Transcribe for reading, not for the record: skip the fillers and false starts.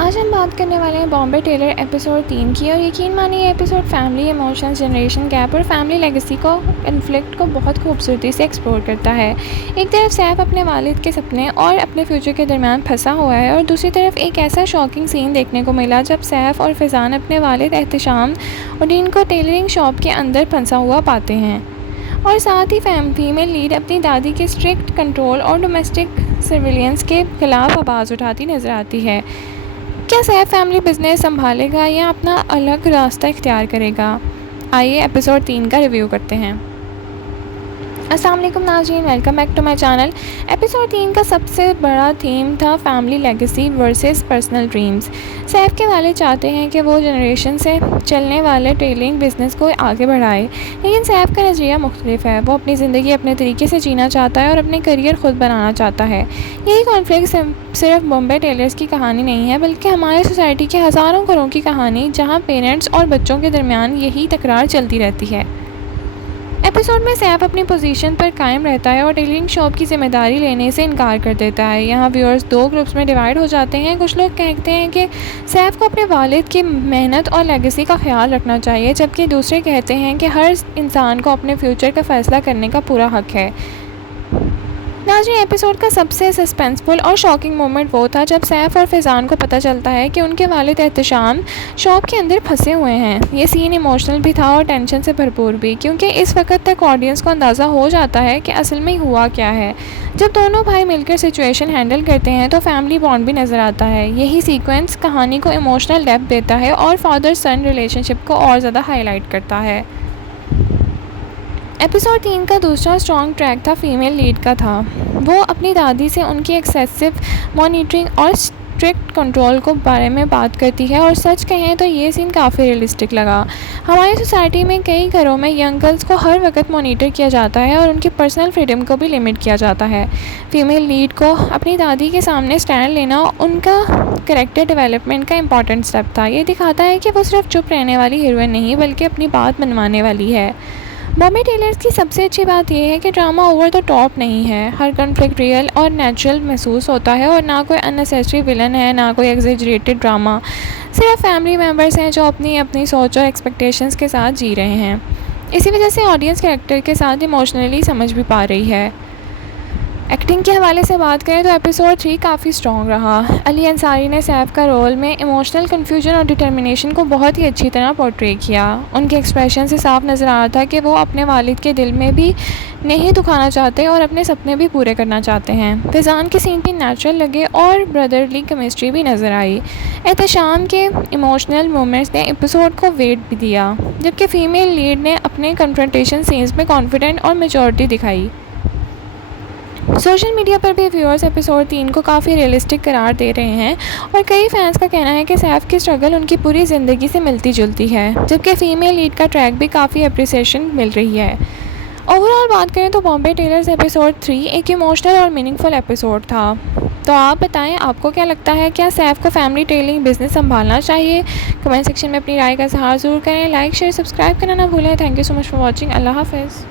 आज हम बात करने वाले हैं बॉम्बे टेलर एपिसोड 3 की। और यकीन मानिए ये episode family emotions, generation gap और फैमिली लेगेसी को कन्फ्लिक्ट को बहुत खूबसूरती से एक्सप्लोर करता है। एक तरफ सैफ अपने वालिद के सपने और अपने फ्यूचर के दरमियान फंसा हुआ है, और दूसरी तरफ एक ऐसा शॉकिंग सीन देखने को मिला जब सैफ और फैज़ान अपने वालिद एहतशाम और डीन को टेलरिंग शॉप के अंदर फंसा हुआ पाते हैं। और साथ ही फीमेल लीड अपनी दादी के स्ट्रिक्ट कंट्रोल और डोमेस्टिक सर्विलेंस के खिलाफ आवाज़ उठाती नज़र आती है। क्या सैफ फैमिली बिजनेस संभालेगा या अपना अलग रास्ता इख्तियार करेगा? आइए एपिसोड 3 का रिव्यू करते हैं। अस्सलाम वालेकुम नाज़रीन, welcome back to my channel. Episode 3 का सबसे बड़ा थीम था family legacy versus personal dreams. Saif के वाले चाहते हैं कि वो जनरेशन से चलने वाले टेलरिंग बिज़नेस को आगे बढ़ाए, लेकिन सैफ का नज़रिया मुख्तलिफ है। वो अपनी ज़िंदगी अपने तरीके से जीना चाहता है और अपने करियर ख़ुद बनाना चाहता है। यही कॉन्फ्लिक्ट सिर्फ बॉम्बे टेलर्स की कहानी नहीं है, बल्कि हमारी सोसाइटी के हज़ारों घरों की कहानी, जहाँ पेरेंट्स और बच्चों के दरमियान यही तकरार चलती रहती है। एपिसोड में सैफ अपनी पोजीशन पर कायम रहता है और टेलरिंग शॉप की जिम्मेदारी लेने से इनकार कर देता है। यहाँ व्यूअर्स दो ग्रुप्स में डिवाइड हो जाते हैं। कुछ लोग कहते हैं कि सैफ को अपने वालिद की मेहनत और लेगेसी का ख्याल रखना चाहिए, जबकि दूसरे कहते हैं कि हर इंसान को अपने फ्यूचर का फ़ैसला करने का पूरा हक है। नाज़रीन, एपिसोड का सबसे सस्पेंसफुल और शॉकिंग मोमेंट वो था जब सैफ और फैज़ान को पता चलता है कि उनके वालिद एहतशाम शॉप के अंदर फंसे हुए हैं। ये सीन इमोशनल भी था और टेंशन से भरपूर भी, क्योंकि इस वक्त तक ऑडियंस को अंदाज़ा हो जाता है कि असल में हुआ क्या है। जब दोनों भाई मिलकर सिचुएशन हैंडल करते हैं तो फैमिली बॉन्ड भी नज़र आता है। यही सीक्वेंस कहानी को इमोशनल डेप्थ देता है और फादर सन रिलेशनशिप को और ज़्यादा हाईलाइट करता है। एपिसोड 3 का दूसरा स्ट्रॉन्ग ट्रैक था फीमेल लीड का था। वो अपनी दादी से उनकी एक्सेसिव मॉनिटरिंग और स्ट्रिक्ट कंट्रोल को बारे में बात करती है, और सच कहें तो ये सीन काफ़ी रियलिस्टिक लगा। हमारी सोसाइटी में कई घरों में यंग गर्ल्स को हर वक्त मॉनिटर किया जाता है और उनकी पर्सनल फ्रीडम को भी लिमिट किया जाता है। फीमेल लीड को अपनी दादी के सामने स्टैंड लेना उनका कैरेक्टर डेवलपमेंट का इंपॉर्टेंट स्टेप था। ये दिखाता है कि वो सिर्फ चुप रहने वाली हीरोइन नहीं, बल्कि अपनी बात मनवाने वाली है। बॉम्बे टेलर्स की सबसे अच्छी बात यह है कि ड्रामा ओवर द टॉप नहीं है। हर कॉन्फ्लिक्ट रियल और नेचुरल महसूस होता है, और ना कोई अननेसेसरी विलन है, ना कोई एग्जेजरेटेड ड्रामा। सिर्फ फैमिली मेम्बर्स हैं जो अपनी अपनी सोच और एक्सपेक्टेशंस के साथ जी रहे हैं। इसी वजह से ऑडियंस कैरेक्टर के साथ इमोशनली समझ भी पा रही है। एक्टिंग के हवाले से बात करें तो एपिसोड 3 काफ़ी स्ट्रॉन्ग रहा। अली अंसारी ने सैफ का रोल में इमोशनल कन्फ्यूजन और डिटर्मिनेशन को बहुत ही अच्छी तरह पोर्ट्रे किया। उनके एक्सप्रेशन से साफ नज़र आ रहा था कि वो अपने वालिद के दिल में भी नहीं दुखाना चाहते और अपने सपने भी पूरे करना चाहते हैं। फैज़ान के सीन भी नेचुरल लगे और ब्रदरली केमिस्ट्री भी नज़र आई। एहतशाम के इमोशनल मोमेंट्स ने एपिसोड को वेट भी दिया, जबकि फ़ीमेल लीड ने अपने कन्फ्रंटेशन सीन्स में कॉन्फिडेंट और मेच्योरिटी दिखाई। सोशल मीडिया पर भी व्यूअर्स एपिसोड 3 को काफ़ी रियलिस्टिक करार दे रहे हैं, और कई फैंस का कहना है कि सैफ की स्ट्रगल उनकी पूरी ज़िंदगी से मिलती जुलती है, जबकि फ़ीमेल लीड का ट्रैक भी काफ़ी अप्रिसिएशन मिल रही है। ओवरऑल बात करें तो बॉम्बे टेलर्स एपिसोड 3 एक इमोशनल और मीनिंगफुल एपिसोड था। तो आप बताएं, आपको क्या लगता है? क्या सैफ को फैमिली टेलरिंग बिजनेस संभालना चाहिए? कमेंट सेक्शन में अपनी राय का इज़हार ज़रूर करें। लाइक, शेयर, सब्सक्राइब करना ना भूलें। Thank you so much for watching. Allah हाफ़िज़।